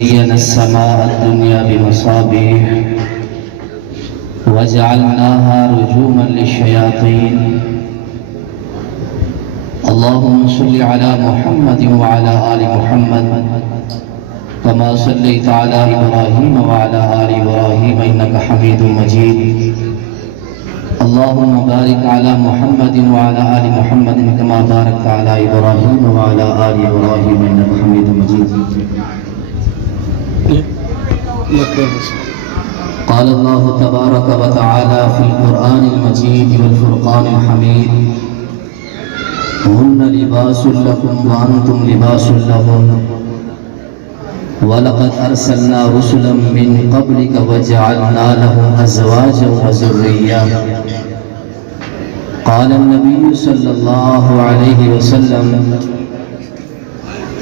زينا السماء الدنيا بمصابيح وجعلناها رجوما للشياطين. اللهم صل على محمد وعلى آل محمد كما صليت على إبراهيم وعلى آل إبراهيم إنك حميد مجيد. اللهم بارك على محمد وعلى آل محمد كما باركت على إبراهيم وعلى آل إبراهيم إنك حميد مجيد. قال الله تبارك وتعالى في القرآن المجيد والفرقان الحميد: هن لباس لكم وأنتم لباس لهم ولقد أرسلنا رسلا من قبلك وجعلنا لهم أزواجا وذرية. قال النبي صلى الله عليه وسلم: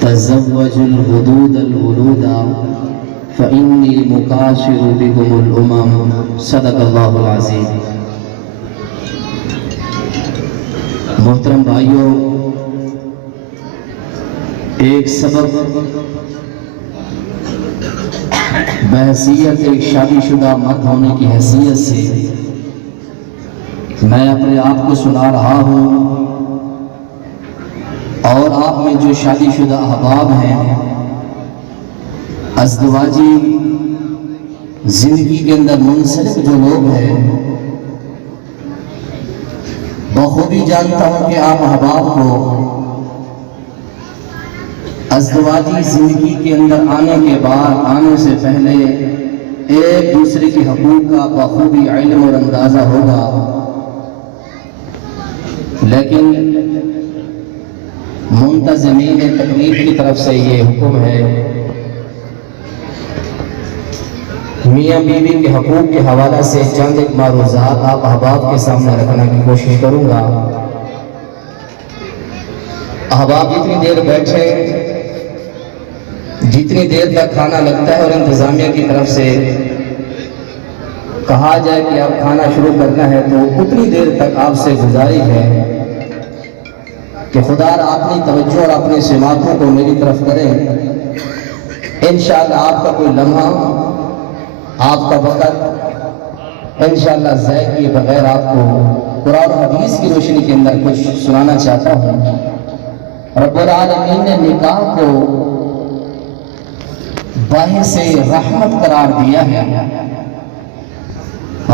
تزوجوا الغدود الولود فإني مكاثر بكم الأمم. صدق اللہ العظیم. محترم بھائیوں، ایک سبب بحیثیت ایک شادی شدہ مرد ہونے کی حیثیت سے میں اپنے آپ کو سنا رہا ہوں، اور آپ میں جو شادی شدہ احباب ہیں، ازدواجی زندگی کے اندر منسلک جو لوگ ہیں، بخوبی جانتا ہوں کہ آپ احباب کو ازدواجی زندگی کے اندر آنے کے بعد، آنے سے پہلے ایک دوسرے کے حقوق کا بخوبی علم اور اندازہ ہوگا، لیکن منتظمین تقریب کی طرف سے یہ حکم ہے، میاں بیوی کے حقوق کے حوالہ سے چند ایک معروضات آپ احباب کے سامنے رکھنے کی کوشش کروں گا. احباب جتنی دیر بیٹھے، جتنی دیر تک کھانا لگتا ہے اور انتظامیہ کی طرف سے کہا جائے کہ اب کھانا شروع کرنا ہے، تو اتنی دیر تک آپ سے گزارش ہے کہ خدا اپنی توجہ اور اپنی سماعتوں کو میری طرف کریں. انشاءاللہ آپ کا کوئی لمحہ، آپ کا وقت انشاءاللہ ضائع کیے بغیر آپ کو قرآن و حدیث کی روشنی کے اندر کچھ سنانا چاہتا ہوں. رب العالمین نے نکاح کو باعث رحمت قرار دیا ہے.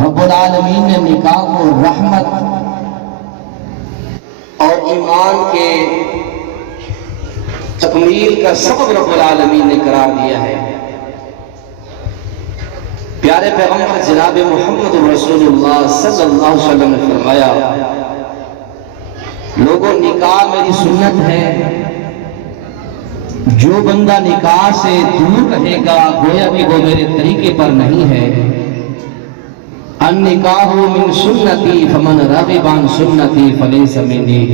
رب العالمین نے نکاح کو رحمت اور ایمان کے تکمیل کا سبب رب العالمین نے قرار دیا ہے. پیارے پیغمبر جناب محمد رسول اللہ صلی اللہ علیہ وسلم نے فرمایا: لوگوں، نکاح میری سنت ہے، جو بندہ نکاح سے دور رہے گا گویا کہ وہ میرے طریقے پر نہیں ہے. النکاح من سنتی فمن رغب عن سنتی فلیس منی.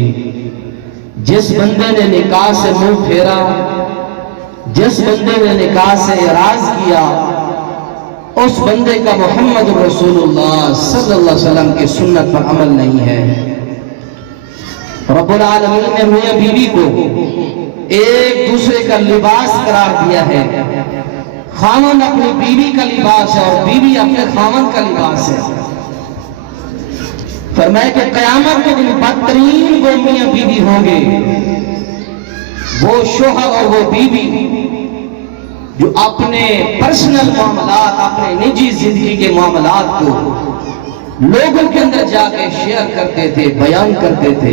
جس بندے نے نکاح سے منہ پھیرا، جس بندے نے نکاح سے اعراض کیا، اس بندے کا محمد رسول اللہ صلی اللہ علیہ وسلم کی سنت پر عمل نہیں ہے. رب العالمین نے میاں بیوی کو ایک دوسرے کا لباس قرار دیا ہے. خاوند اپنی بیوی کا لباس ہے اور بیوی اپنے خاوند کا لباس ہے. فرمایا کہ قیامت کے دن بدترین وہ میاں بیوی ہوں گے، وہ شوہر اور وہ بیوی جو اپنے پرسنل معاملات، اپنے نجی زندگی کے معاملات کو لوگوں کے اندر جا کے شیئر کرتے تھے، بیان کرتے تھے.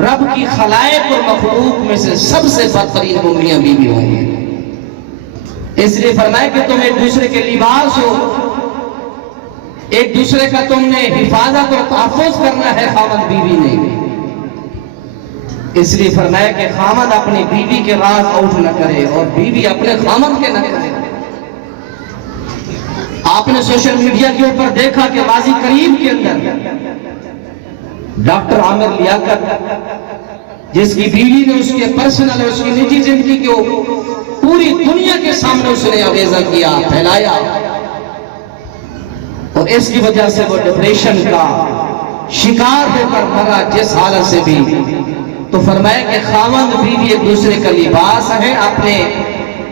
رب کی خلائق اور مخلوق میں سے سب سے بدترین وہ میاں بیوی ہوں گے. اس لیے فرمایا کہ تم ایک دوسرے کے لباس ہو، ایک دوسرے کا تم نے حفاظت اور تحفظ کرنا ہے، خاوند بیوی نے. اس لیے فرمایا کہ خاوند اپنی بیوی کے راز آؤٹ نہ کرے اور بیوی اپنے خاوند کے نہ کرے. آپ نے سوشل میڈیا کے اوپر دیکھا کہ ماضی قریب کے اندر ڈاکٹر عامر لیاقت، جس کی بیوی نے اس کے پرسنل اور اس کی نجی زندگی کو پوری دنیا کے سامنے اس نے اویزہ کیا، پھیلایا، اور اس کی وجہ سے وہ ڈپریشن کا شکار ہو کر مرا جس حالت سے بھی. تو فرمایا کہ خاوند بیوی ایک دوسرے کا لباس ہے، اپنے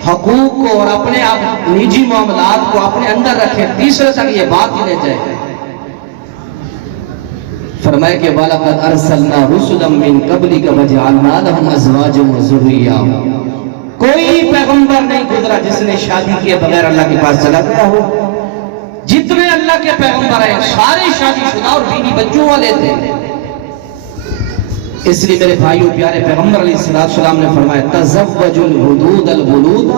حقوق کو اور اپنے آپ نجی معاملات کو اپنے اندر رکھے، تیسرے تک یہ بات ہی رہ جائے۔ فرمایا کہ وَلَقَدْ أَرْسَلْنَا رُسُلًا مِّن قَبْلِكَ وَجَعَلْنَا لَهُمْ أَزْوَاجًا وَذُرِّيَّةً۔ کوئی پیغمبر نہیں گزرا جس نے شادی کیے بغیر اللہ کے پاس چلا گیا ہو۔ جتنے اللہ کے پیغمبر ہیں سارے شادی شدہ اور بیوی بچوں والے تھے۔ اس لیے میرے بھائیوں پیارے پیغمبر علیہ السلام نے فرمایا تزوجوا الودود الولود،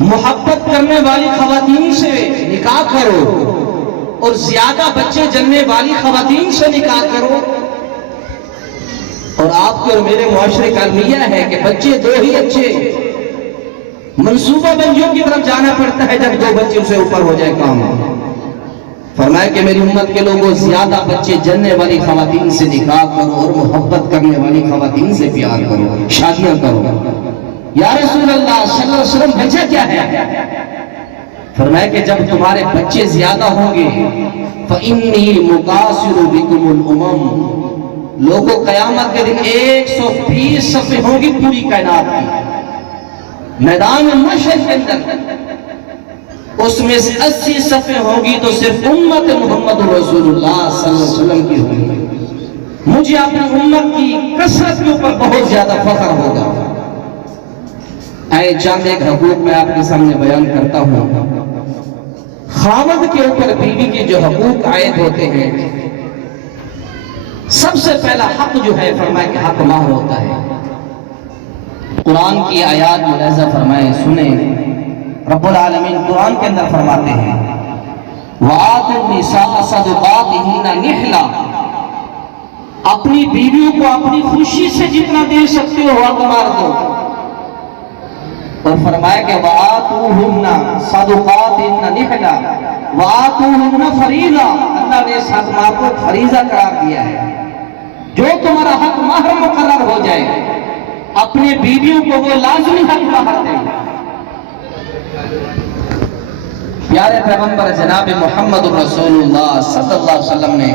محبت کرنے والی خواتین سے نکاح کرو اور زیادہ بچے جننے والی خواتین سے نکاح کرو۔ اور آپ کے اور میرے معاشرے کا المیہ ہے کہ بچے دو ہی اچھے، منصوبہ بندیوں کی طرف جانا پڑتا ہے جب دو بچے سے اوپر ہو جائے کام۔ فرمایا کہ میری امت کے لوگوں زیادہ بچے جننے والی خواتین سے نکاح کرو اور محبت کرنے والی خواتین سے پیار کرو، شادیاں کرو۔ یا رسول اللہ صلی اللہ علیہ وسلم وجہ کیا ہے؟ فرمایا کہ جب تمہارے بچے زیادہ ہوں گے فَإِنِّي مُقَاصِرُ بِكُمُ الْأُمَمْ، لوگوں قیامت کے دن 120 صفیں ہوں گی پوری کائنات کی، میدان محشر کے اندر اس میں سے 80 صفیں ہوں گی تو صرف امت محمد رسول اللہ صلی اللہ علیہ وسلم کی ہوگی۔ مجھے اپنی امت کی کثرت کے اوپر بہت زیادہ فخر ہوگا۔ چند ایک حقوق میں آپ کے سامنے بیان کرتا ہوں۔ خاوند کے اوپر بیوی کے جو حقوق عائد ہوتے ہیں، سب سے پہلا حق جو ہے فرمائے کہ حق مہر ہوتا ہے۔ قرآن کی آیات ملاحظہ فرمائے، سنیں، رب العالمین قرآن کے اندر فرماتے ہیں وَآتُوا النِّسَاءَ صَدُقَاتِهِنَّ نِحْلًا، اپنی بیویوں کو اپنی خوشی سے جتنا دے سکتے ہو حق مہر دو۔ اور فرمایا کہ وَآتُوهُنَّ صَدُقَاتِهِنَّ نِحْلًا وَآتُوهُنَّ فَرِيضَةً، اللہ نے اس حق مہر کو فریضہ قرار دیا ہے۔ جو تمہارا حق مہر مقرر ہو جائے اپنے بیویوں کو وہ لازمی حق مہر دے۔ پیارے پیغمبر جناب محمد رسول اللہ صلی اللہ علیہ وسلم نے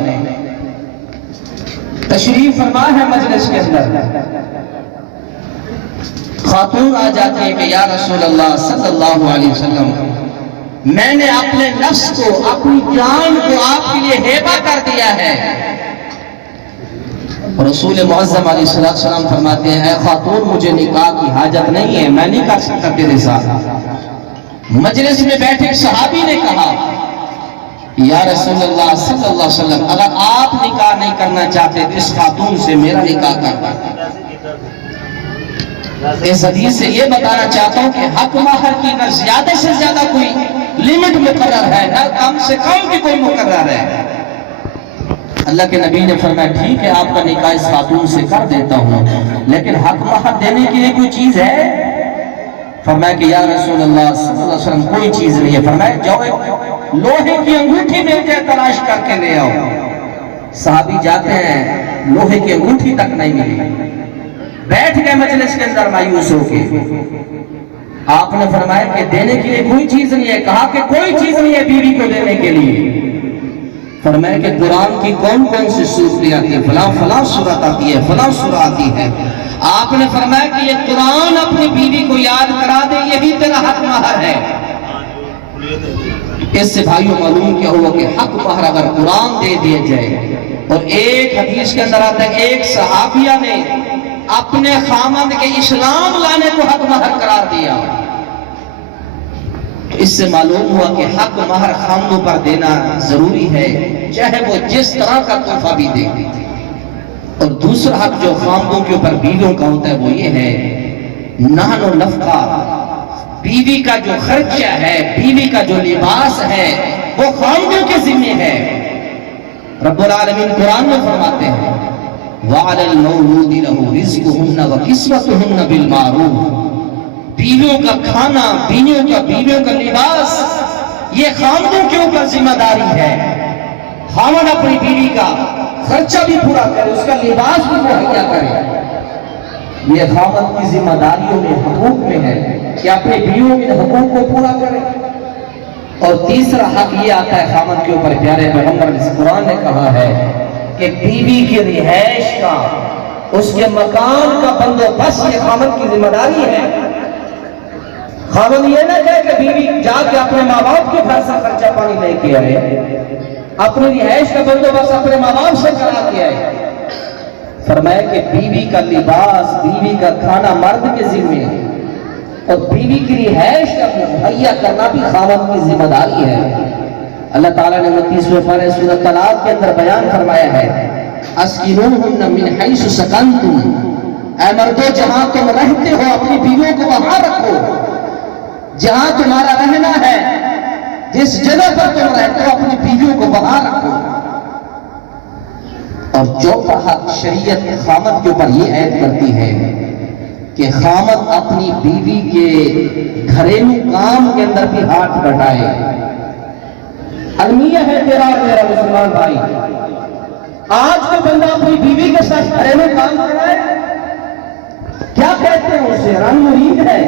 تشریف فرما ہے مجلس کے اندر، خاتون آ جاتی ہے کہ یا رسول اللہ صلی اللہ علیہ وسلم، میں نے اپنے نفس کو اپنی جان کو آپ کے لیے ہیبہ کر دیا ہے۔ رسول معظم علیہ السلام فرماتے ہیں اے خاتون مجھے نکاح کی حاجت نہیں ہے، میں نہیں کر سکتا تیرے ساتھ۔ مجلس میں بیٹھے ایک صحابی نے کہا یا رسول اللہ صلی اللہ علیہ وسلم، اگر آپ نکاح نہیں کرنا چاہتے تو اس خاتون سے میرا نکاح کر۔ اس حدیث سے یہ بتانا چاہتا ہوں کہ حق مہر کی نہ زیادہ سے زیادہ کوئی لمٹ مقرر ہے، نہ کم سے کم کی کوئی مقرر ہے۔ اللہ کے نبی نے فرمایا ٹھیک ہے آپ کا نکاح اس خاتون سے کر دیتا ہوں، لیکن حق مہر دینے کے لیے کوئی چیز ہے؟ فرمایا کہ یا رسول اللہ صلی اللہ علیہ وسلم کوئی چیز نہیں ہے۔ فرمایا جاؤ ایک لوہے کی انگوٹھی مل جائے تلاش کر کے لے آؤ۔ صحابی جاتے ہیں، لوہے کی انگوٹھی تک نہیں ملی، بیٹھ گئے مجلس کے اندر مایوس ہو کے۔ آپ نے فرمایا کہ دینے کے لیے کوئی چیز نہیں ہے، کہا کہ کوئی چیز نہیں ہے بیوی کو دینے کے لیے۔ فرمایا کہ قرآن کی کون کون سی سورتیں آتی ہیں، فلاں فلاں سورت آتی ہے، فلاں سورہ آتی ہے۔ آپ نے فرمایا کہ یہ قرآن اپنی بیوی کو یاد کرا دے، یہی تیرا حق مہر ہے۔ اس سے بھائیوں معلوم کیا ہوا کہ حق مہر اگر قرآن دے دیا جائے، اور ایک حدیث کے اندر آتا ہے ایک صحابیہ نے اپنے خامند کے اسلام لانے کو حق مہر قرار دیا۔ اس سے معلوم ہوا کہ حق مہر خامدوں پر دینا ضروری ہے، چاہے وہ جس طرح کا تحفہ بھی دے۔ اور دوسرا حق جو خامدوں کے اوپر بیویوں کا ہوتا ہے وہ یہ ہے نحن و نفقہ، بیوی کا جو خرچہ ہے، بیوی کا جو لباس ہے وہ خامدوں کے ذمہ ہے۔ رب العالمین قرآن میں فرماتے ہیں وَعَلَى الْمَوْلُودِ لَهُ رِزْقُهُنَّ وَكِسْوَتُهُنَّ بِالْمَعْرُوفِ، بیویوں کا کھانا، بیویوں کا لباس یہ خامدوں کے اوپر ذمہ داری ہے۔ خامد اپنی بیوی کا خرچہ بھی پورا کرے، اس کا لباس بھی مہیا کرے۔ یہ خامد کی ذمہ داریوں میں، حقوق میں ہے کہ اپنے بیویوں کے حقوق کو پورا کرے۔ اور تیسرا حق یہ آتا ہے خامد کے اوپر، پیارے پیغمبر اس قرآن نے کہا ہے کہ بیوی کی رہائش کا اس کے مکان کا بندوبست یہ خاوند کی ذمہ داری ہے۔ خاوند یہ نہ کہے کہ بیوی جا کے اپنے ماں باپ کے گھر سے خرچہ پانی لے کے آئے، اپنی رہائش کا بندوبست اپنے ماں باپ سے کرا کے آئے۔ فرمایا کہ بیوی کا لباس، بیوی کا کھانا مرد کے ذمے، اور بیوی کی رہائش کا مہیا کرنا بھی خاوند کی ذمہ داری ہے۔ اللہ تعالیٰ نے 29ویں پارے سورۃ طلاق کے اندر بیان فرمایا ہے، اسکنوہن من حیث سکنتم، اے مردو جہاں تم رہتے ہو اپنی بیویوں کو وہاں رکھو، جہاں تمہارا رہنا ہے، جس جگہ پر تم رہتے ہو اپنی بیویوں کو وہاں رکھو۔ اور چوتھا حق شریعت خامد کے اوپر یہ عائد کرتی ہے کہ خامد اپنی بیوی کے گھریلو کام کے اندر بھی ہاتھ بڑھائے۔ المیہ ہے تیرا اور میرا مسلمان بھائی، آج کا بندہ اپنی بیوی کے ساتھ گھریلو کام کر رہا ہے، کیا کہتے ہیں اسے؟ رنگ مرید ہے۔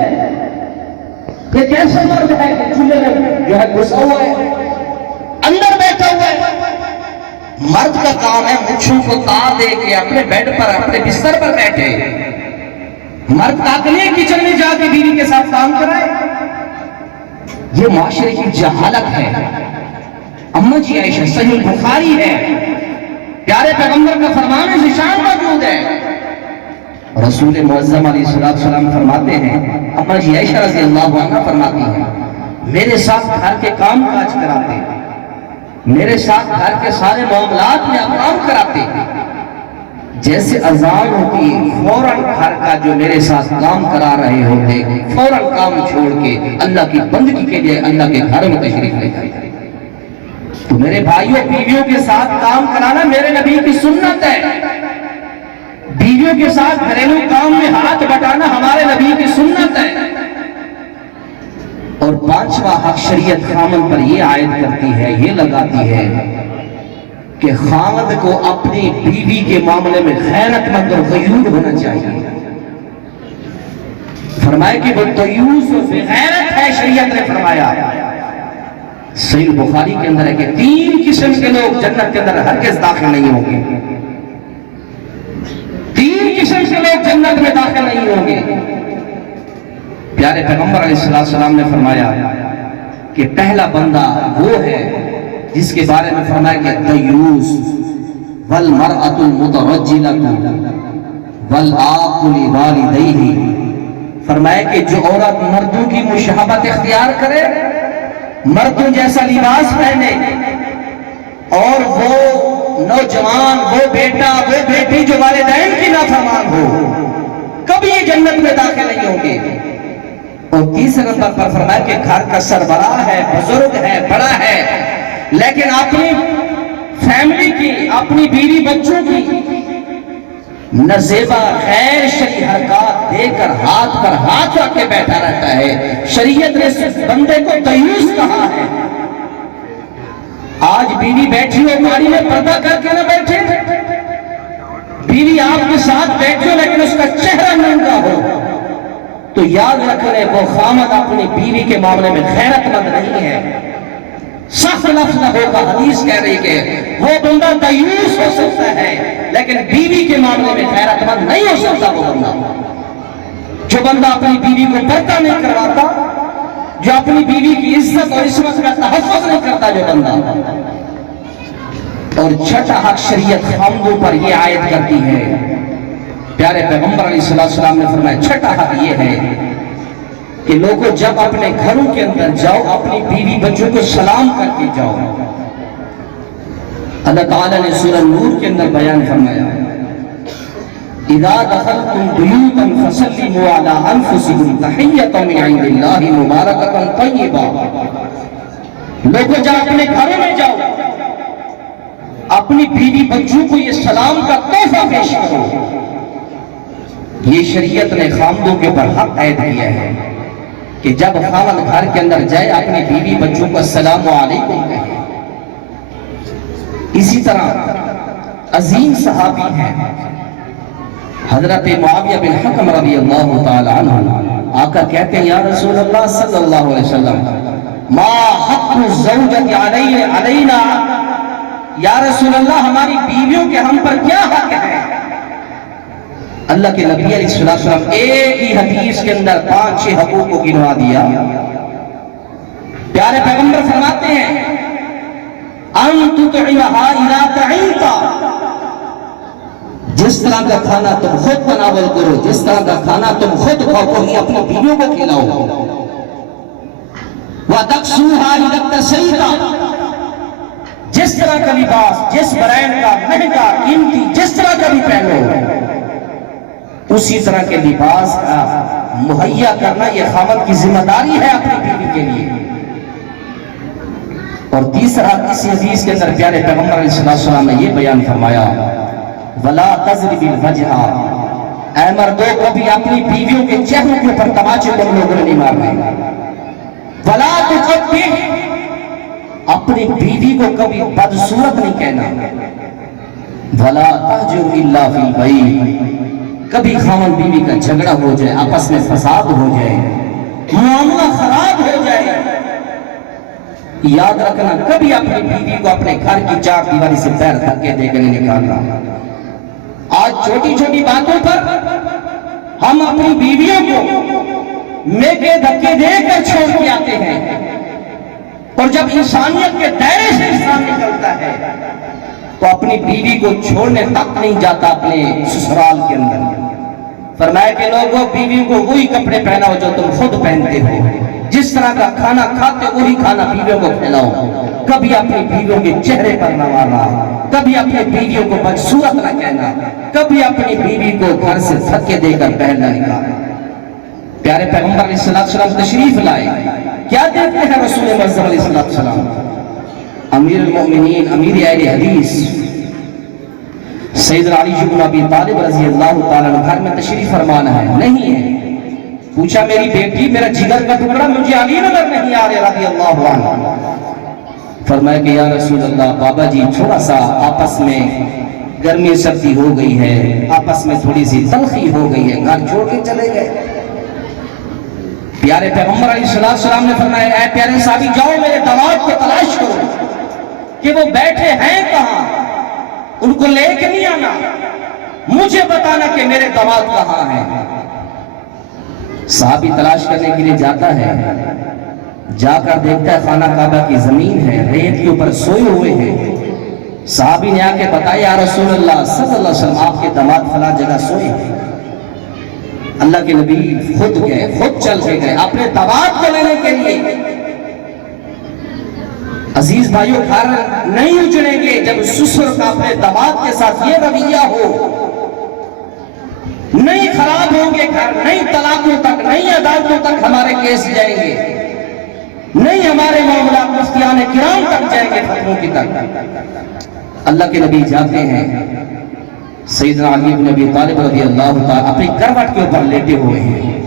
یہ کیسے مرد ہے کہ چولہے میں جو ہے گھسا ہوا ہے، اندر بیٹھا ہوا ہے؟ مرد کا کام ہے مچھوں کو تا دے کے اپنے بیڈ پر، اپنے بستر پر بیٹھے۔ مرد تاکنے کچن میں جا کے بیوی کے ساتھ کام کرائے؟ یہ معاشرے کی جہالت ہے۔ اماں جی عائشہ، صحیح بخاری ہے، پیارے پیغمبر کا فرمان ہے، شان موجود ہے۔ رسول معظم علیہ السلام فرماتے ہیں، اماں جی عائشہ رضی اللہ عنہ فرماتی ہیں، میرے ساتھ گھر کے کام کاج کراتے، میرے ساتھ گھر کے سارے معاملات میں کام کراتے، جیسے اذان ہوتی فوراً گھر کا جو میرے ساتھ کام کرا رہے ہوتے فوراً کام چھوڑ کے اللہ کی بندگی کے لیے اللہ کے گھر میں تشریف لے جاتے۔ تو میرے بھائیوں، بیویوں کے ساتھ کام کرانا میرے نبی کی سنت ہے۔ بیویوں کے ساتھ گھریلو کام میں ہاتھ بٹانا ہمارے نبی کی سنت ہے۔ اور پانچواں حق شریعت خامد پر یہ عائد کرتی ہے، یہ لگاتی ہے کہ خامد کو اپنی بیوی کے معاملے میں خیانت مند اور غیور ہونا چاہیے۔ فرمایا کہ وہ طیوس و غیرت ہے، شریعت نے فرمایا۔ صحیح بخاری کے اندر ہے کہ 3 قسم کے لوگ جنت کے اندر ہرگز داخل نہیں ہوں گے۔ 3 قسم کے لوگ جنت میں داخل نہیں ہوں گے۔ پیارے پیغمبر علیہ السلام نے فرمایا کہ پہلا بندہ وہ ہے جس کے بارے میں فرمایا کہ دیوس والمرأة المترجلة والعاق لوالدیہ، فرمایا کہ جو عورت مردوں کی مشابہت اختیار کرے، مردوں جیسا لباس پہنے، اور وہ نوجوان، وہ بیٹا، وہ بیٹی جو والدین کی نافرمان ہو، کبھی یہ جنت میں داخل نہیں ہوں گے۔ اور تیسرے نمبر پر فرمایا کہ گھر کا سربراہ ہے، بزرگ ہے، بڑا ہے، لیکن اپنی فیملی کی، اپنی بیوی بچوں کی نزیبہ غیر شرعی حرکات دے کر ہاتھ پر ہاتھ رکھ کے بیٹھا رہتا ہے۔ شریعت نے اس بندے کو دیوس کہا ہے۔ آج بیوی بیٹھی ہو گاڑی میں پردہ کر کے نہ بیٹھے، بیوی آپ کے ساتھ بیٹھے لیکن اس کا چہرہ ننگا ہو، تو یاد رکھ لے وہ خامد اپنی بیوی کے معاملے میں غیرت مند نہیں ہے۔ سخت لفظ نہ ہوگا، حدیث کہہ رہی کہ وہ بندہ دیوس ہو سکتا ہے لیکن بیوی کے معاملے میں غیرت مند نہیں ہو سکتا۔ وہ بندہ جو بندہ اپنی بیوی کو پردہ نہیں کرواتا، جو اپنی بیوی کی عزت اور عصمت کا تحفظ نہیں کرتا جو بندہ۔ اور چھٹا حق شریعت خامدوں پر یہ عائد کرتی ہے، پیارے پیغمبر علیہ السلام نے فرمایا چھٹا حق یہ ہے کہ لوگوں جب اپنے گھروں کے اندر جاؤ اپنی بیوی بچوں کو سلام کر کے جاؤ۔ اللہ تعالیٰ نے سورہ نور کے اندر بیان فرمایا، اذا دخلتم بیوتا فسلموا علی انفسکم تحیۃ من عند اللہ مبارکۃ طیبہ۔ لوگوں جب اپنے گھروں میں جاؤ اپنی بیوی بچوں کو یہ سلام کا تحفہ پیش کرو۔ یہ شریعت نے خامدوں کے اوپر حق عائد کیا ہے کہ جب خامد گھر کے اندر جائے اپنی بیوی بچوں کو السلام علیکم کہے۔ اسی طرح عظیم صحابی ہیں حضرت معاویہ بن حکم رضی اللہ تعالی عنہ، آقا کہتے ہیں یا رسول اللہ صلی اللہ علیہ وسلم ما حق الزوجۃ علینا، یا رسول اللہ ہماری بیویوں کے ہم پر کیا حق ہے؟ اللہ کے نبی علیہ السلام ایک ہی حدیث کے اندر 5-6 حقوق کو گنوا دیا. پیارے پیغمبر فرماتے ہیں ان تطعمها اذا طعمت، جس طرح کا کھانا تم خود تناول کرو، جس طرح کا کھانا تم خود کھاؤ وہی اپنی بیویوں کو کھلاؤ. وَتَكْسُوهَا إِذَا اكْتَسَيْتَ، جس طرح کا لباس، جس برانڈ کا مہنگا قیمتی جس طرح کا بھی پہنو، اسی طرح کے لباس کا مہیا کرنا یہ خاوند کی ذمہ داری ہے اپنی بیوی کے لیے. اور تیسرا اسی حدیث کے اندر پیارے پیغمبر علیہ السلام نے یہ بیان فرمایا وَلَا تَضْرِبِ الْوَجْهَ، اے مردوں کو بھی اپنی بیویوں کے چہروں کے اوپر تماچے تم لوگوں نے نہیں مارنے. وَلَا تُقَبِّحْ، اپنی بیوی کو کبھی بدصورت نہیں کہنا. وَلَا تَهْجُرْ إِلَّا فِي الْبَيْتِ، کبھی خاوند بیوی کا جھگڑا ہو جائے، آپس میں فساد ہو جائے، معاملہ خراب ہو جائے، یاد رکھنا کبھی اپنی بیوی کو اپنے گھر کی چار دیواری سے پیر دھکے دے کے نہیں نکالنا. آج چھوٹی چھوٹی باتوں پر ہم اپنی بیویوں کو میکے دھکے دے کر چھوڑ کے آتے ہیں، اور جب انسانیت کے دائرے سے انسان نکلتا ہے تو اپنی بیوی کو چھوڑنے تک نہیں جاتا اپنے سسرال کے اندر. فرمایا کہ لوگوں بیویوں کو وہی کپڑے پہناؤ جو تم خود پہنتے ہو، جس طرح کا کھانا کھاتے وہی کھانا بیویوں کو کھلاؤ. کبھی اپنی بیویوں کے چہرے پر نہ مارنا، کبھی اپنی بیویوں کو بدصورت نہ کہنا، کبھی اپنی بیوی کو گھر سے دھکے دے کر باہر نہ نکالنا. پیارے پیغمبر علیہ السلام تشریف لائے، کیا دیکھتے ہیں رسول معظم علیہ السلام؟ امیر المؤمنین، امیر اہل حدیث سیدنا علی بن ابی طالب رضی اللہ تعالیٰ عنہ گھر میں تشریف فرمانا ہے، نہیں ہے. پوچھا میری بیٹی، میرا جگر کا ٹکڑا مجھے علی نظر نہیں آ رہے رضی اللہ عنہ. فرمایا کہ یا رسول اللہ، بابا جی تھوڑا سا آپس میں گرمی سردی ہو گئی ہے، آپس میں تھوڑی سی تلخی ہو گئی ہے، گھر چھوڑ کے چلے گئے. پیارے پیغمبر علیہ السلام نے فرمایا اے پیارے صحابی، جاؤ میرے داماد کو تلاش کرو کہ وہ بیٹھے ہیں کہاں، ان کو لے کے نہیں آنا، مجھے بتانا کہ میرے داماد کہاں ہیں. صحابی تلاش کرنے کے لیے جاتا ہے، جا کر دیکھتا ہے خانہ کعبہ کی زمین ہے، ریت کے اوپر سوئے ہوئے ہیں. صحابی نے آ کے بتایا یا رسول اللہ صلی اللہ علیہ وسلم، آپ کے داماد فلاں جگہ سوئے ہیں. اللہ کے نبی خود گئے، خود چل کے گئے اپنے داماد کو لینے کے لیے. عزیز بھائیوں، گھر نہیں اجڑیں گے جب سسر کا اپنے داماد کے ساتھ یہ رویہ ہو. نہیں خراب ہوں گے گھر، نہیں طلاقوں تک، نہیں عدالتوں تک ہمارے کیس جائیں گے، نہیں ہمارے معاملات مفتیان کرام تک جائیں گے، فتووں کی تک. اللہ کے نبی جاتے ہیں، سیدنا علی بن ابی طالب رضی اللہ تعالیٰ اپنی کروٹ کے اوپر لیٹے ہوئے ہیں،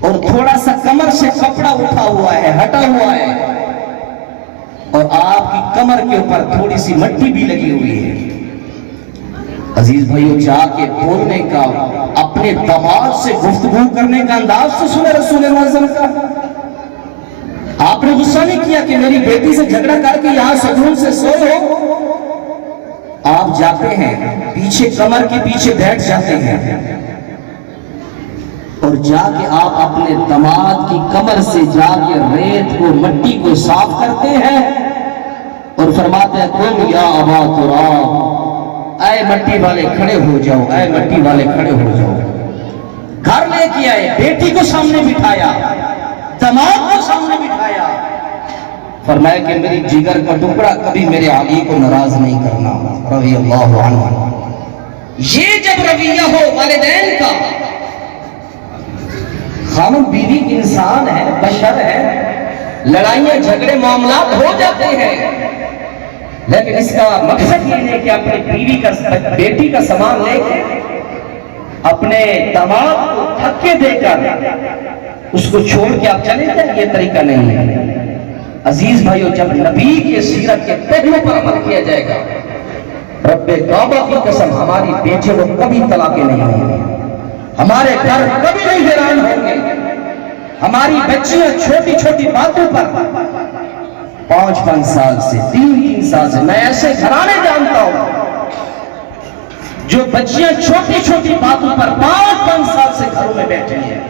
اور تھوڑا سا کمر سے کپڑا اٹھا ہوا ہے، ہٹا ہوا ہے، اور آپ کی کمر کے اوپر تھوڑی سی مٹی بھی لگی ہوئی ہے. عزیز بھائیو، جا کے بولنے کا، اپنے داماد سے گفتگو کرنے کا انداز تو سنے رسول معظم کا. آپ نے غصہ نہیں کیا کہ میری بیٹی سے جھگڑا کر کے یہاں سکون سے سوئے ہو. آپ جاتے ہیں پیچھے، کمر کے پیچھے بیٹھ جاتے ہیں، اور جا کے آپ اپنے داماد کی کمر سے جا کے ریت کو، مٹی کو صاف کرتے ہیں، اور فرماتے ہیں قم یا ابا تراب، اے مٹی والے کھڑے ہو جاؤ، اے مٹی والے کھڑے ہو جاؤ. گھر لے کے آئے، بیٹی کو سامنے بٹھایا، داماد کو سامنے بٹھایا. فرمایا کہ میری جگر کا ٹکڑا کبھی میرے علی کو ناراض نہیں کرنا رضی اللہ عنہ. یہ جب رویہ ہو والدین کا، خاوند بیوی انسان ہے، بشر ہے، لڑائیاں جھگڑے معاملات ہو جاتے ہیں، لیکن اس کا مقصد یہ ہے کہ اپنے بیوی کا، بیٹی کا سامان لے کے اپنے داماد کو دھکے دے کر اس کو چھوڑ کے آپ چلے جائیں، یہ طریقہ نہیں ہے. عزیز بھائیو، جب نبی کے سیرت کے پہلو پر عمل کیا جائے گا، رب کعبہ کی قسم ہماری بیٹے کو کبھی طلاقیں نہیں ہوں گے، ہمارے گھر کبھی نہیں ویران ہوں گے. ہماری بچیاں چھوٹی چھوٹی باتوں پر 5-5 سال سے، 3-3 سال سے، میں ایسے گھرانے جانتا ہوں جو بچیاں چھوٹی چھوٹی باتوں پر 5-5 سال سے گھروں میں بیٹھی ہیں،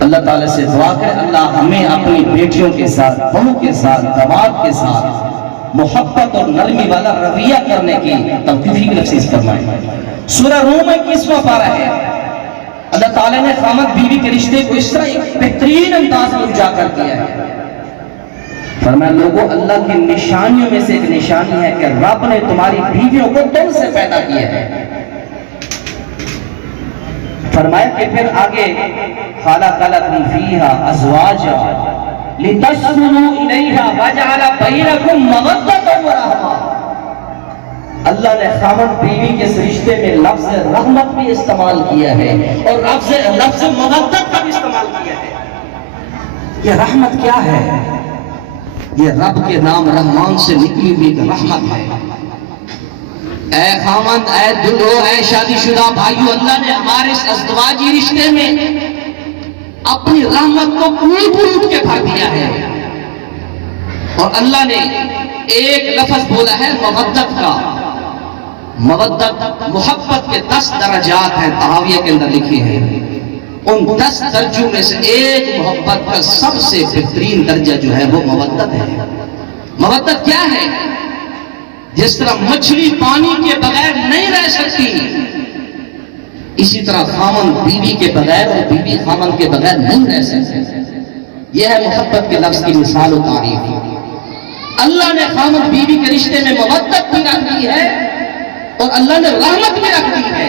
اللہ تعالیٰ سے دعا کرے اللہ ہمیں اپنی بیٹیوں کے ساتھ، بہو کے ساتھ، داماد کے ساتھ محبت اور نرمی والا رویہ کرنے کی توفیق نصیب فرمائے۔ سورہ روم میں 21واں پارہ ہے، اللہ تعالیٰ نے خامد بیوی کے رشتے کو اس طرح ایک بہترین انداز میں اجاگر کیا ہے۔ فرمایا لوگوں، اللہ کی نشانیوں میں سے ایک نشانی ہے کہ رب نے تمہاری بیویوں کو تم سے پیدا کیا ہے۔ فرمایا کہ پھر آگے خَلَقَ لَكُمْ فِيهَا أَزْوَاجًا لِتَسْكُنُوا إِلَيْهَا وَجَعَلَ بَيْنَكُمْ مَوَدَّةً وَرَحْمَةً۔ اللہ نے خامد بیوی کے اس رشتے میں لفظ رحمت بھی استعمال کیا ہے اور لفظ مودت کا بھی استعمال کیا ہے۔ یہ رحمت کیا ہے؟ یہ رب کے نام رحمان سے نکلی ہوئی ایک رحمت ہے۔ اے خامد، اے دلہو، اے شادی شدہ بھائیو، اللہ نے ہمارے اس ازدواجی رشتے میں اپنی رحمت کو پوٹ پوٹ کے بھر دیا ہے، اور اللہ نے ایک لفظ بولا ہے مودت کا۔ مودت محبت کے 10 درجات ہیں، تحاویہ کے اندر لکھی ہیں۔ ان 10 درجوں میں سے ایک محبت کا سب سے بہترین درجہ جو ہے وہ مودت ہے۔ مودت کیا ہے؟ جس طرح مچھلی پانی کے بغیر نہیں رہ سکتی، اسی طرح خامن بیوی کے بغیر اور بیوی خامن کے بغیر نہیں رہ سکتی۔ یہ ہے محبت کے لفظ کی مثال و تعریف۔ اللہ نے خامن بیوی کے رشتے میں مودت بھی رکھ دی ہے اور اللہ نے رحمت بھی رکھ دی ہے۔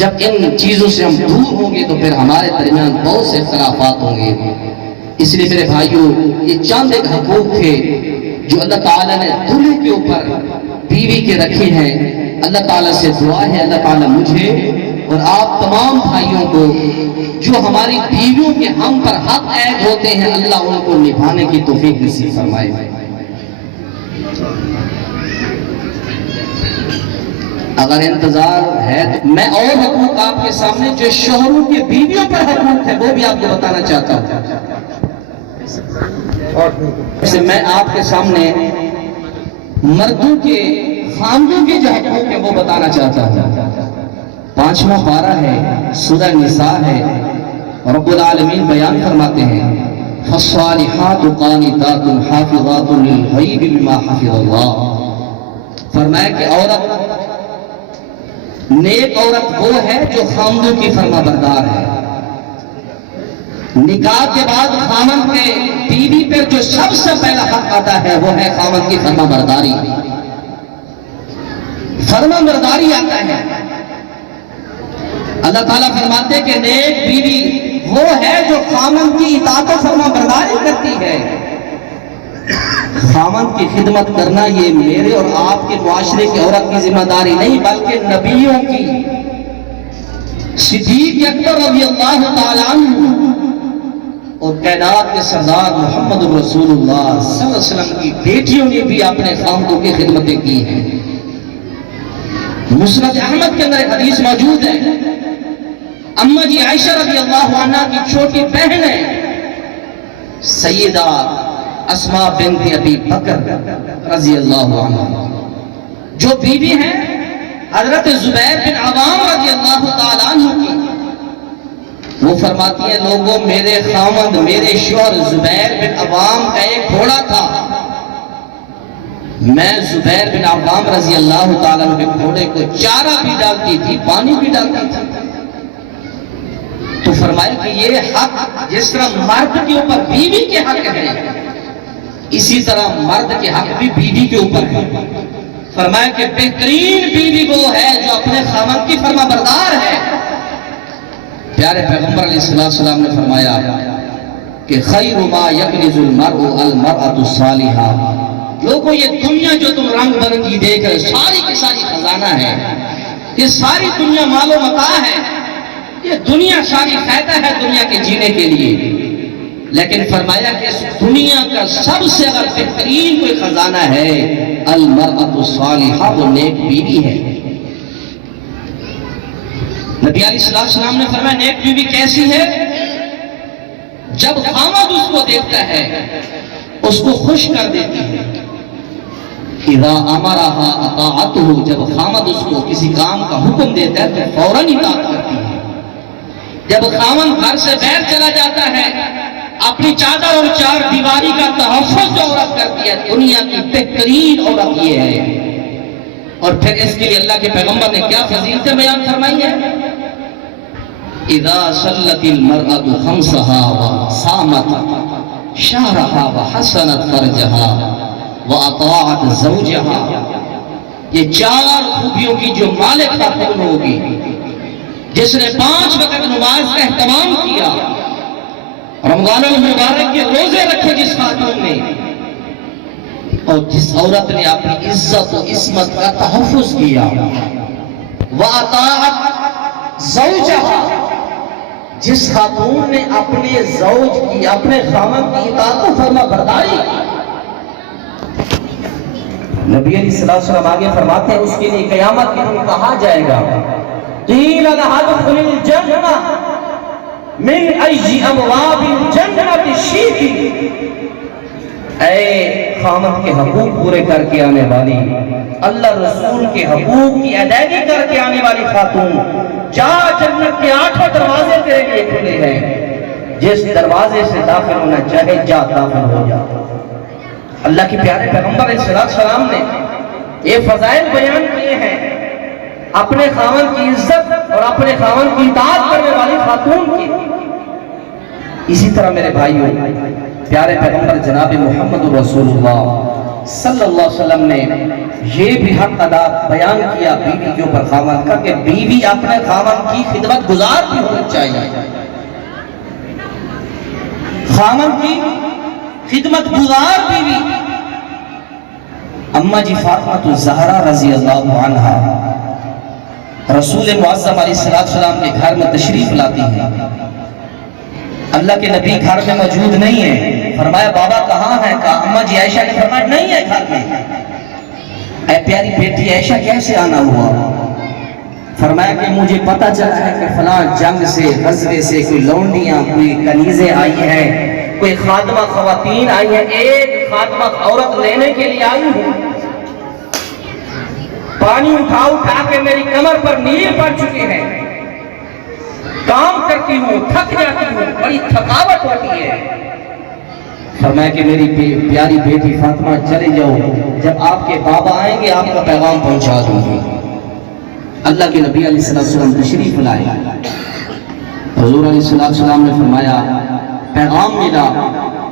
جب ان چیزوں سے ہم دور ہوں گے تو پھر ہمارے درمیان بہت سے اختلافات ہوں گے۔ اس لیے میرے بھائیوں، یہ چند ایک حقوق تھے جو اللہ تعالیٰ نے دلہے کے اوپر بیوی کے رکھے ہیں۔ اللہ تعالیٰ سے دعا ہے اللہ تعالیٰ مجھے اور آپ تمام بھائیوں کو جو ہماری بیویوں کے ہم پر حق عائد ہوتے ہیں، اللہ ان کو نبھانے کی توفیق نصیب فرمائے۔ اگر انتظار ہے تو میں اور حقوق آپ کے سامنے جو شوہروں کے بیویوں پر حقوق ہے وہ بھی آپ کو بتانا چاہتا ہوں۔ میں آپ کے سامنے مردوں کے خاندوں کے جو حقوق ہیں وہ بتانا چاہتا ہوں۔ 5واں پارہ ہے، سورہ نساء ہے، رب العالمین بیان فرماتے ہیں فَالصَّالِحَاتُ قَانِتَاتٌ حَافِظَاتٌ لِلْغَيْبِ بِمَا حَفِظَ اللَّهُ۔ فرمایا کہ عورت، نیک عورت وہ ہے جو خامدوں کی فرما بردار ہے۔ نکاح کے بعد خامن کے بیوی پر جو سب سے پہلا حق آتا ہے وہ ہے خامن کی فرما برداری۔ فرما برداری آتا ہے۔ اللہ تعالیٰ فرماتے کہ نیک بیوی وہ ہے جو خامن کی اطاعت و فرما برداری کرتی ہے۔ خامن کی خدمت کرنا یہ میرے اور آپ کے معاشرے کی عورت کی ذمہ داری نہیں بلکہ نبیوں کی۔ صدیق اکبر رضی اللہ تعالیٰ عنہ اور کائنات کے سردار محمد رسول اللہ صلی اللہ علیہ وسلم کی بیٹیوں نے بھی اپنے خامدوں کی خدمتیں کی ہیں۔ مسند احمد کے اندر ایک حدیث موجود ہے، اماں جی عائشہ رضی اللہ عنہ کی چھوٹی بہن ہے سیدہ اسماء بنت ابی بکر رضی اللہ عنہ، جو بیوی ہیں حضرت زبیر بن عوام رضی اللہ تعالیٰ عنہ کی۔ وہ فرماتی ہیں لوگوں، میرے خامد، میرے شوہر زبیر بن عوام کا ایک گھوڑا تھا، میں زبیر بن عوام رضی اللہ تعالیٰ عنہ کے گھوڑے کو چارہ بھی ڈالتی تھی، پانی بھی ڈالتی تھی۔ تو فرمایا کہ یہ حق جس طرح مرد کے اوپر بیوی کے حق ہے، اسی طرح مرد کے حق بھی بیوی کے اوپر ہے۔ فرمایا کہ بہترین بیوی وہ ہے جو اپنے خامد کی فرما بردار ہے۔ پیارے پیغمبر علیہ السلام نے فرمایا کہ خیر ما یکنز المرء المرأة الصالحہ۔ لوگوں، یہ دنیا جو تم رنگ برنگی دیکھ رہے ساری کی ساری خزانہ ہے، یہ ساری دنیا مال و متاع ہے، یہ دنیا ساری فائدہ ہے دنیا کے جینے کے لیے، لیکن فرمایا کہ اس دنیا کا سب سے اگر بہترین کوئی خزانہ ہے المرأة الصالحہ، وہ نیک بیوی ہے۔ نبی علیہ السلام نے فرمایا نیک بیوی کیسی ہے؟ جب خامد اس کو دیکھتا ہے اس کو خوش کر دیتی ہے۔ اذا امرها اطاعته، جب خامد اس کو کسی کام کا حکم دیتا ہے تو فوراً اطاعت کرتی ہے. جب خامد گھر سے باہر چلا جاتا ہے، اپنی چادر اور چار دیواری کا تحفظ جو عورت کرتی ہے، دنیا کی بہترین عورت یہ ہے. اور پھر اس کے لیے اللہ کے پیغمبر نے کیا فضیلتیں بیان فرمائی ہیں؟ اذا صلت المرأة خمسها وصامت شهرها وحسنت فرجها وَأَطَاعَتْ زَوْجَهَا، یہ چار خوبیوں کی جو مالک خاتون ہوگی، جس نے 5 وقت نماز کا اہتمام کیا، رمضان المبارک کے روزے رکھے جس خاتون نے، اور جس عورت نے اپنی عزت و عصمت کا تحفظ کیا، وَأَطَاعَتْ زَوْجَهَا، جس خاتون نے اپنے زوج کی، اپنے خامد کی اطاعت و فرما برداری. نبی علیہ السلام آگے فرماتے ہیں اس کے لیے قیامت کے دن کہا جائے گا قیل لها ادخل الجنہ من ای ابواب الجنہ شئت، اے خامد کے حقوق پورے کر کے آنے والی، اللہ رسول کے حقوق کی ادائیگی کر کے آنے والی خاتون، جا جنت کے 8 دروازے تیرے لیے کھلے ہیں، جس دروازے سے داخل ہونا چاہے جا داخل ہو جا. اللہ کے پیارے پیغمبر علیہ السلام نے یہ فضائل بیان کیے ہیں اپنے خاوند کی عزت اور اپنے خاوند کی اطاعت کرنے والی خاتون کی. اسی طرح میرے بھائیوں، پیارے پیغمبر جناب محمد رسول اللہ صلی اللہ علیہ وسلم نے یہ بھی حق ادا بیان کیا بیوی کے اوپر خاوند کا کہ بیوی اپنے خاوند کی خدمت گزار بھی ہونی چاہیے. خاوند کی خدمت گزار بیوی. اماں جی فاطمہ الزہرا رضی اللہ عنہا رسول معظم علیہ السلام کے گھر میں تشریف لاتی ہیں. اللہ کے نبی گھر میں موجود نہیں ہے. فرمایا بابا کہاں ہے؟ کہا اماں جی عائشہ نے فرمایا نہیں ہے گھر میں. اے پیاری بیٹی عائشہ کیسے آنا ہوا؟ فرمایا کہ مجھے پتہ چلا ہے کہ فلاں جنگ سے غزوے سے کوئی لونڈیاں کوئی کنیزیں آئی ہیں، کوئی خادمہ خواتین آئی ہیں، ایک خادمہ عورت لینے کے لیے آئی ہوں. پانی اٹھا کے میری کمر پر نیل پڑ چکے ہیں، کام کرتی ہوں تھک جاتی ہوں، بڑی تھکاوٹ ہوتی ہے. فرمایا کہ میری پیاری بیٹی فاطمہ چلے جاؤ، جب آپ کے بابا آئیں گے آپ کا پیغام پہنچا دوں گی. اللہ کے نبی علیہ السلام تشریف لائے. حضور علیہ السلام نے فرمایا پیغام ملا.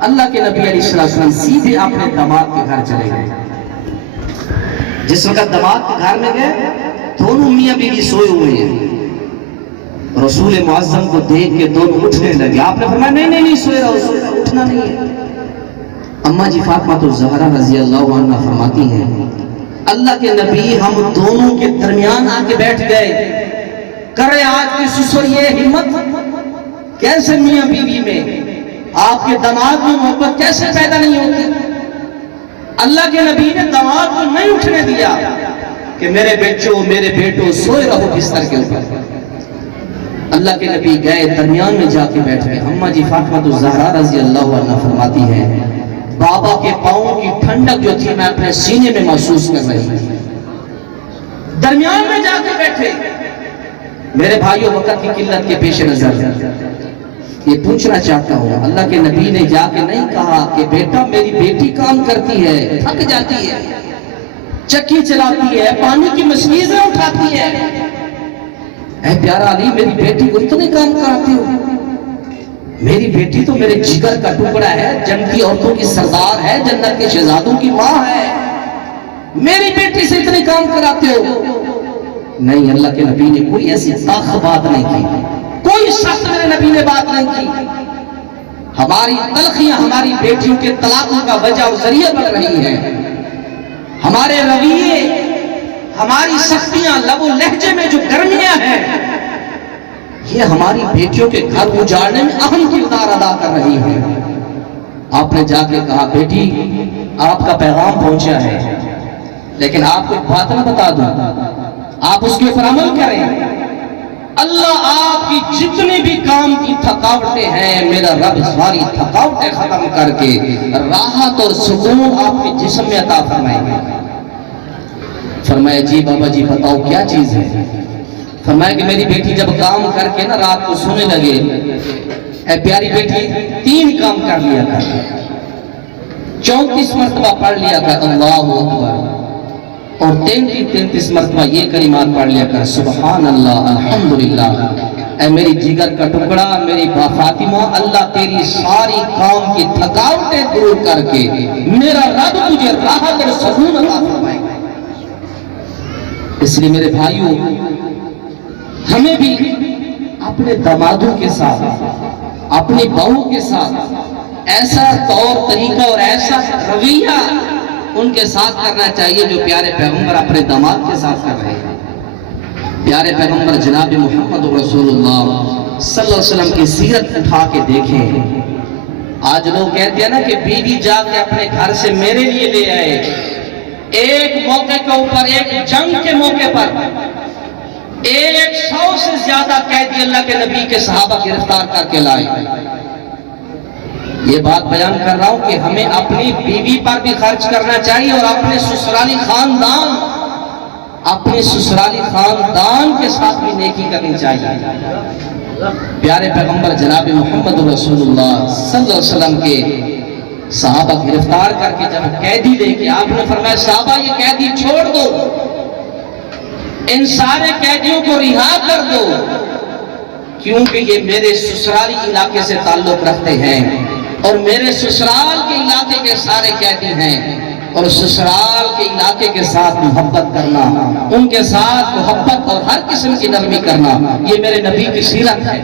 اللہ کے نبی علیہ السلام سیدھے اپنے داماد کے گھر چلے گئے. جس وقت داماد کے گھر میں گئے دونوں میاں بیوی سوئے ہوئے ہیں. رسول معظم کو دیکھ کے دونوں اٹھنے لگے. آپ نے فرمایا نہیں نہیں سوئے رہو، اٹھنا نہیں ہے. اماں جی فاطمہ الزہرا رضی اللہ عنہ فرماتی ہیں اللہ کے نبی ہم دونوں کے درمیان آ کے بیٹھ گئے. کرے آج کی سسر یہ ہمت، کیسے میاں بیوی میں آپ کے داماد میں محبت کیسے پیدا نہیں ہوتی؟ اللہ کے نبی نے داماد کو نہیں اٹھنے دیا کہ میرے بیٹوں سوئے رہو بستر کے اوپر. اللہ کے نبی گئے درمیان میں جا کے بیٹھ گئے. اماں جی فاطمہ الزہرا رضی اللہ عنہ فرماتی ہیں بابا کے پاؤں کی ٹھنڈک جو تھی میں اپنے سینے میں محسوس کر رہی تھی. درمیان میں جا کے بیٹھے. میرے بھائیوں وقت کی قلت کے پیش نظر یہ پوچھنا چاہتا ہوں، اللہ کے نبی نے جا کے نہیں کہا کہ بیٹا میری بیٹی کام کرتی ہے، تھک جاتی ہے، چکی چلاتی ہے، پانی کی مشکیزیں اٹھاتی ہے، اے پیارا علی میری بیٹی کو اتنے کام کراتے ہو؟ میری بیٹی تو میرے جگر کا ٹکڑا ہے، جنتی عورتوں کی سردار ہے، جنت کے شہزادوں کی ماں ہے، میری بیٹی سے اتنے کام کراتے ہو؟ نہیں، اللہ کے نبی نے کوئی ایسی طاقت بات نہیں کی، کوئی سخت میرے نبی نے بات نہیں کی. ہماری تلخیاں ہماری بیٹیوں کے طلاقوں کا وجہ اور ذریعہ بن رہی ہیں. ہمارے رویے، ہماری سختیاں، لب و لہجے میں جو گرمیاں ہیں، یہ ہماری بیٹیوں کے گھر اجاڑنے میں اہم کردار ادا کر رہی ہیں. آپ نے جا کے کہا بیٹی آپ کا پیغام پہنچا ہے، لیکن آپ کو ایک بات نہ بتا دوں، آپ اس کے اوپر عمل کریں. اللہ آپ کی جتنی بھی کام کی تھکاوٹیں ہیں، میرا رب ساری تھکاوٹیں ختم کر کے راحت اور سکون آپ کے جسم میں عطا فرمائیں گے. فرمایا جی بابا جی بتاؤ کیا چیز ہے؟ فرمایا کہ میری بیٹی جب کام کر کے نا رات کو سونے لگے، اے پیاری بیٹی 3 کام کر لیا کر، 34 مرتبہ پڑھ لیا کر اللہ اکبر، اور 33 مرتبہ یہ کلمات پڑھ لیا کر سبحان اللہ الحمدللہ۔ اے میری جگر کا ٹکڑا، میری با فاطمہ، اللہ تیری ساری کام کی تھکاوٹیں دور کر کے میرا رب تجھے راحت اور سکون عطا فرمائے گا۔ اس لیے میرے بھائیوں، ہمیں بھی اپنے دامادوں کے ساتھ، اپنی بہو کے ساتھ ایسا طور طریقہ اور ایسا رویہ ان کے ساتھ کرنا چاہیے جو پیارے پیغمبر اپنے داماد کے ساتھ کر رہے ہیں۔ پیارے پیغمبر جناب محمد رسول اللہ صلی اللہ علیہ وسلم کی سیرت اٹھا کے دیکھیں۔ آج لوگ کہتے ہیں نا کہ بیوی جا کے اپنے گھر سے میرے لیے لے آئے، ایک موقع کے اوپر، ایک جنگ کے موقع پر 100 سے زیادہ قیدی اللہ کے نبی کے صحابہ گرفتار کر کے لائے۔ یہ بات بیان کر رہا ہوں کہ ہمیں اپنی بیوی پر بھی خرچ کرنا چاہیے اور اپنے سسرالی خاندان کے ساتھ بھی نیکی کرنی چاہیے۔ پیارے پیغمبر جناب محمد رسول اللہ صلی اللہ علیہ وسلم کے صحابہ گرفتار کر کے جب قیدی لے کے آپ نے فرمایا صحابہ یہ قیدی چھوڑ دو، ان سارے قیدیوں کو رہا کر دو، کیونکہ یہ میرے سسرالی علاقے سے تعلق رکھتے ہیں اور میرے سسرال کے علاقے کے سارے قیدی ہیں، اور سسرال کے علاقے کے ساتھ محبت کرنا، ان کے ساتھ محبت اور ہر قسم کی نرمی کرنا، یہ میرے نبی کی سیرت ہے۔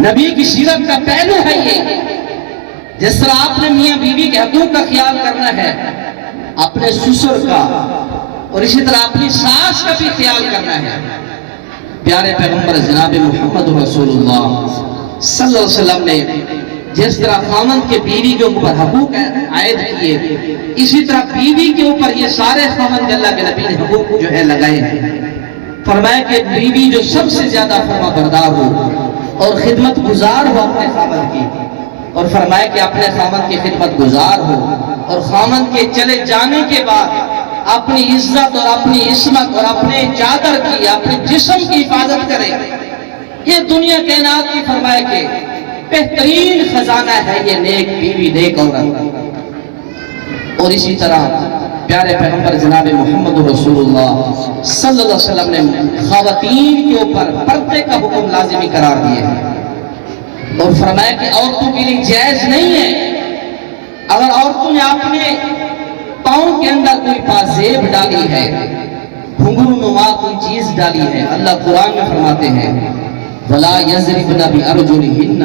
نبی کی سیرت کا پہلو ہے یہ۔ جس طرح آپ نے میاں بیوی کے حقوق کا خیال کرنا ہے، اپنے سسر کا اور اسی طرح اپنی ساس کا بھی خیال کرنا ہے۔ پیارے پیغمبر جناب محمد رسول اللہ صلی اللہ علیہ وسلم نے جس طرح خامند کے بیوی کے اوپر حقوق عائد کیے، اسی طرح بیوی کے اوپر یہ سارے خامند اللہ کے نبی نے حقوق جو ہے لگائے ہیں۔ فرمایا کہ بیوی جو سب سے زیادہ فرما بردار ہو اور خدمت گزار ہو اپنے خامند کی، اور فرمایا کہ اپنے خامند کی خدمت گزار ہو اور خامند کے چلے جانے کے بعد اپنی عزت اور اپنی عصمت اور اپنے چادر کی، اپنے جسم کی حفاظت کرے۔ یہ دنیا کائنات کی فرمایا کہ بہترین خزانہ ہے یہ نیک بیوی، نیک عورت۔ اور اسی طرح پیارے پیغمبر جناب محمد رسول اللہ صلی اللہ علیہ وسلم نے خواتین کے اوپر پردے کا حکم لازمی قرار دیا ہے، اور فرمایا کہ عورتوں کے لیے جائز نہیں ہے اگر عورتوں نے اپنے پاؤں کے اندر کوئی پازیب ڈالی ہے، گھنگرو نما کوئی چیز ڈالی ہے۔ اللہ قرآن میں فرماتے ہیں وَلَا يَضْرِبْنَ بِأَرْجُلِهِنَّ،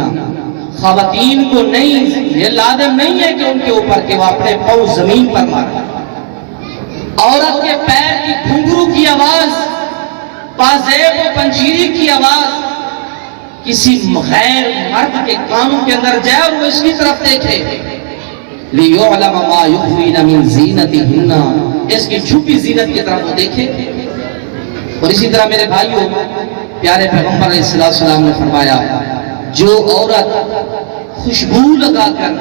خواتین کو نہیں، یہ لازم نہیں ہے کہ ان کے اوپر کہ وہ اپنے پاؤں زمین پر مارے۔ عورت کے پیر کی گھنگرو کی آواز، پازیب و پنجیری کی آواز کسی غیر مرد کے کانوں کے اندر جائے اور وہ اس کی طرف دیکھے، لِيُعْلَمَ مَا يُخْفِينَ مِن زِينَتِهِنَّ، اس کی چھپی زینت کی طرف وہ دیکھے۔ اور اسی طرح میرے بھائیوں، پیارے پیغمبر علیہ السلام نے فرمایا جو عورت خوشبو لگا کر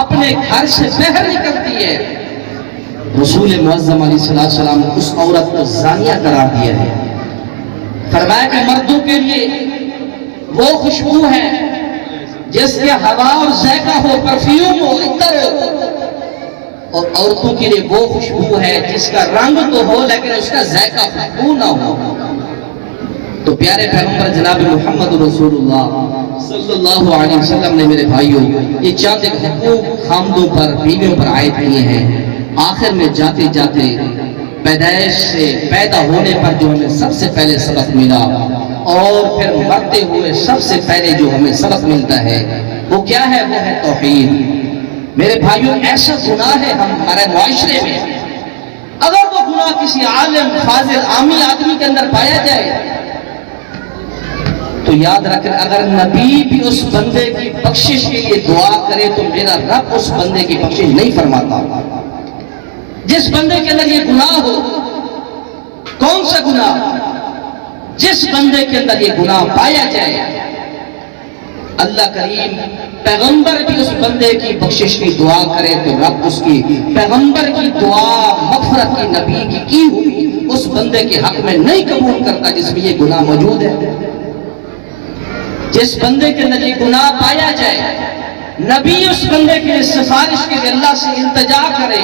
اپنے گھر سے باہر نکلتی ہے، رسول معظم علیہ السلام نے اس عورت کو زانیہ قرار دیا ہے۔ فرمایا کہ مردوں کے لیے وہ خوشبو ہے جس کے ہوا اور ذائقہ ہو، پرفیوم ہو، عطر ہو، اور عورتوں کے لیے وہ خوشبو ہے جس کا رنگ تو ہو لیکن اس کا ذائقہ خوشبو نہ ہو۔ تو پیارے پیغمبر جناب محمد رسول اللہ صلی اللہ علیہ وسلم نے میرے بھائیوں یہ چند حقوق خامدوں پر، بیویوں پر عائد کیے ہیں۔ آخر میں جاتے جاتے پیدائش سے پیدا ہونے پر جو ہمیں سب سے پہلے سبق ملا اور پھر مرتے ہوئے سب سے پہلے جو ہمیں سبق ملتا ہے وہ کیا ہے؟ وہ ہے توحید۔ میرے بھائیوں ایسا گناہ ہے ہمارے معاشرے میں، اگر وہ گناہ کسی عالم فاضل عامی آدمی کے اندر پایا جائے تو یاد رکھیں اگر نبی بھی اس بندے کی بخشش کے لیے دعا کرے تو میرا رب اس بندے کی بخشش نہیں فرماتا۔ جس بندے کے اندر یہ گناہ ہو، کون سا گناہ؟ جس بندے کے اندر یہ گناہ پایا جائے، اللہ کریم پیغمبر بھی اس بندے کی بخشش کی دعا کرے تو رب اس کی پیغمبر کی دعا مغفرت کی نبی کی ہوئی اس بندے کے حق میں نہیں قبول کرتا جس میں یہ گناہ موجود ہے۔ جس بندے کے اندر یہ گناہ پایا جائے، نبی اس بندے کے سفارش کے لیے اللہ سے التجا کرے،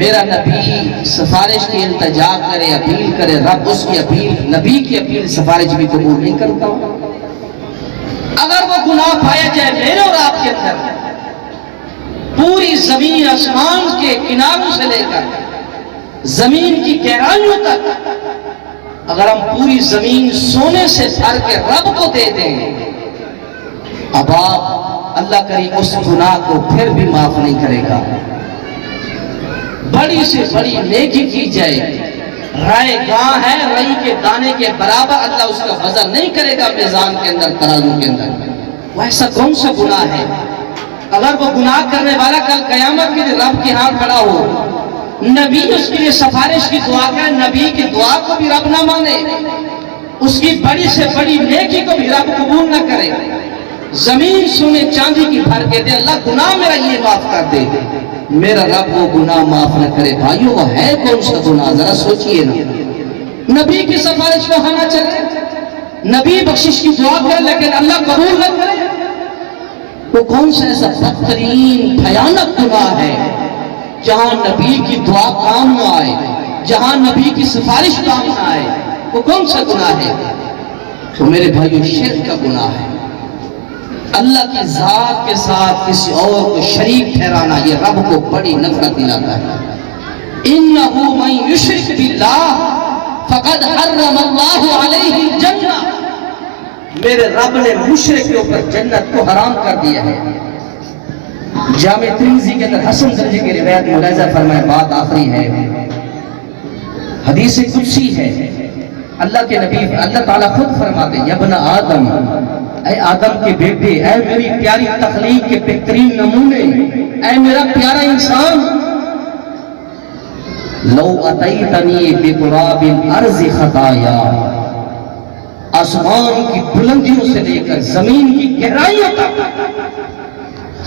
میرا نبی سفارش کی التجا کرے، اپیل کرے، رب اس کی اپیل، نبی کی اپیل سفارش بھی قبول نہیں کرتا۔ اگر وہ گناہ پایا جائے میرے اور آپ کے اندر، پوری زمین آسمان کے کناروں سے لے کر زمین کی گہرائیوں تک اگر ہم پوری زمین سونے سے بھر کے رب کو دے دیں، اب آپ اللہ کریم اس گناہ کو پھر بھی معاف نہیں کرے گا۔ بڑی سے بڑی نیکی کی جائے، رائے گاہ ہے، رئی کے دانے کے برابر اللہ اس کا وزن نہیں کرے گا میزان کے اندر، ترازو کے اندر۔ وہ ایسا کون سا گناہ ہے؟ اگر وہ گناہ کرنے والا کل قیامت کے رب کے ہاں کھڑا ہو، نبی اس کے لیے سفارش کی دعا کرے، نبی کی دعا کو بھی رب نہ مانے، اس کی بڑی سے بڑی نیکی کو بھی رب قبول نہ کرے، زمین سونے چاندی کی بھر کے دے، اللہ گناہ میرا یہ معاف کر دے، میرا رب وہ گناہ معاف نہ کرے۔ بھائیو وہ ہے کون سا گناہ؟ ذرا سوچئے نا۔ نبی کی سفارش کو نہ چلے، نبی بخشش کی دعا کرے لیکن اللہ قبول نہ کرے، وہ کون سا ایسا بدترین بھیانک گناہ ہے جہاں نبی کی دعا کام نہ آئے، جہاں نبی کی سفارش کام نہ آئے؟ وہ کون سا گناہ ہے؟ تو میرے بھائیو شرک کا گناہ ہے۔ اللہ کی ذات کے ساتھ کسی اور کو شریک ٹھہرانا یہ رب کو بڑی نفرت دلاتا ہے۔ اِنَّهُ مَن يُشْرِكْ بِاللَّهِ فَقَدْ حَرَّمَ اللَّهُ عَلَيْهِ الْجَنَّةَ، میرے رب نے مشرک کے اوپر جنت کو حرام کر دیا ہے۔ جامع ترمذی کے اندر حسن درجے کی روایت ملاحظہ فرمائے، بات آخری ہے، حدیث قدسی ہے، اللہ کے نبی اللہ تعالیٰ خود فرماتے ہیں، یا ابن آدم، اے آدم کے بیٹے، اے میری پیاری تخلیق کے بہترین نمونے، اے میرا پیارا انسان، لو اتیتنی بقراب الارض خطایا، آسمان کی بلندیوں سے لے کر زمین کی گہرائیوں تک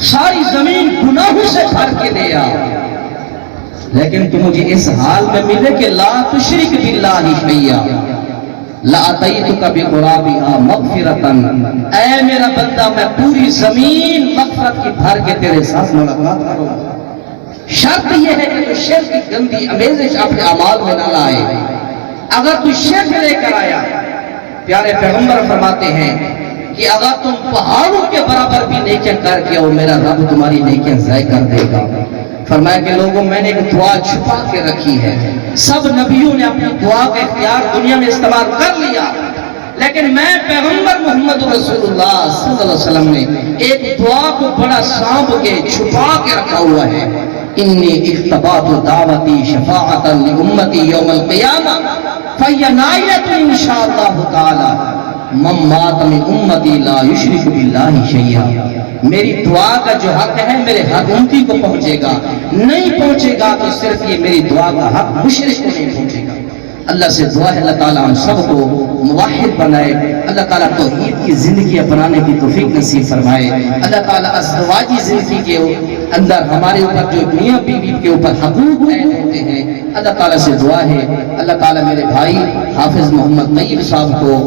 ساری زمین گناہوں سے بھر کے لے آ، لیکن تم مجھے اس حال میں ملے کہ لا تشرک باللہ شیئا لَأَتَيْتُكَ بِقُرَابِهَا مَغْفِرَةً، اے میرا بندہ میں پوری زمین مغفرت کی بھر کے تیرے ساتھ ملاقات کروں۔ شرط یہ ہے کہ تو شرک کی گندی امیزش اپنے اعمال میں نہ لائے۔ اگر تو شرک لے کر آیا، پیارے پیغمبر فرماتے ہیں کہ اگر تم پہاڑوں کے برابر بھی نیکیاں کر کے اور میرا رب تمہاری نیکیاں ضائع کر دے گا۔ فرمایا کہ لوگوں میں نے ایک دعا چھپا کے رکھی ہے، سب نبیوں نے اپنی دعا کا اختیار دنیا میں استعمال کر لیا، لیکن میں پیغمبر محمد رسول اللہ صلی اللہ علیہ وسلم نے ایک دعا کو بڑا سانپ کے چھپا کے رکھا ہوا ہے، انی اختبات دعوتی شفاعتا لامتی یوم القیامہ فہی نائلۃ انشاءاللہ تعالی من مات من امتی لا یشرک باللہ شیئا، میری دعا کا جو حق ہے میرے حق امتی کو پہنچے گا، نہیں پہنچے گا تو صرف یہ میری دعا کا حق مشرک کو نہیں پہنچے گا۔ اللہ سے دعا ہے اللہ تعالیٰ ہم سب کو موحد بنائے، اللہ تعالیٰ توحید کی زندگی اپنانے کی توفیق نصیب فرمائے، اللہ تعالیٰ ازدواجی زندگی کے اندر ہمارے اوپر جو میاں بیوی کے اوپر حقوق عائد ہوتے ہیں، اللہ تعالیٰ سے دعا ہے اللہ تعالیٰ میرے بھائی حافظ محمد طیب صاحب کو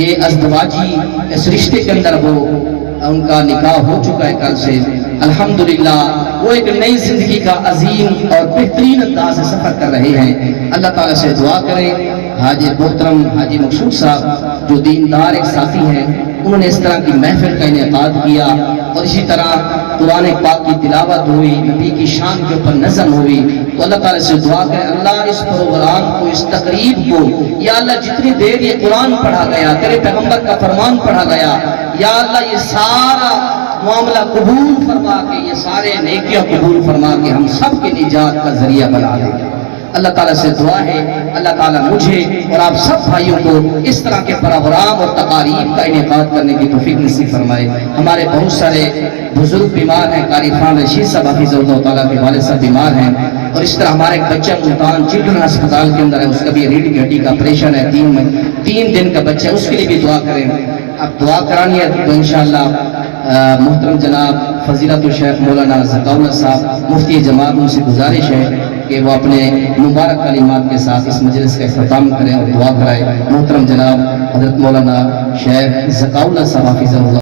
یہ ازدواجی اس رشتے کے اندر وہ ان کا نکاح ہو چکا ہے کل سے، الحمدللہ وہ ایک نئی زندگی کا عظیم اور بہترین انداز سے سفر کر رہے ہیں۔ اللہ تعالیٰ سے دعا کریں حاجی محترم حاجی مقصود صاحب جو دیندار ایک ساتھی ہیں، انہوں نے اس طرح کی محفل کا انعقاد کیا اور اسی طرح قرآن پاک کی تلاوت ہوئی، نبی کی شان کے اوپر نظم ہوئی، تو اللہ تعالیٰ سے دعا کریں اللہ اس پروگرام کو، اس تقریب کو، یا اللہ جتنی دیر یہ قرآن پڑھا گیا، تیرے پیغمبر کا فرمان پڑھا گیا، یا اللہ یہ سارا معاملہ قبول فرما کے، یہ سارے نیکیاں قبول فرما کے ہم سب کی نجات کا ذریعہ بنا دے۔ اللہ تعالیٰ سے دعا ہے اللہ تعالیٰ مجھے اور آپ سب بھائیوں کو اس طرح کے پروگرام اور تقاریب کا انعقاد کرنے کی توفیق نصیب فرمائے۔ ہمارے بہت سارے بزرگ بیمار ہیں، قاری خان رشید صاحب حفظہ اللہ تعالیٰ کے والد صاحب بیمار ہیں، اور اس طرح ہمارا ایک بچہ ملتان چلڈرن ہسپتال کے اندر ہے، اس کا بھی ریڑھ کی ہڈی کا آپریشن ہے، 3 دن کا بچہ ہے، اس کے لیے بھی دعا کریں۔ اب دعا کرانی ہے تو انشاءاللہ محترم جناب فضیلت الشیخ مولانا ذکاء اللہ صاحب مفتی جماعت، ان سے گزارش ہے کہ وہ اپنے مبارک کلمات کے ساتھ اس مجلس کا اختتام کریں اور دعا کرائے۔ محترم جناب حضرت مولانا شیخ ذکاء اللہ صاحب حفظہ اللہ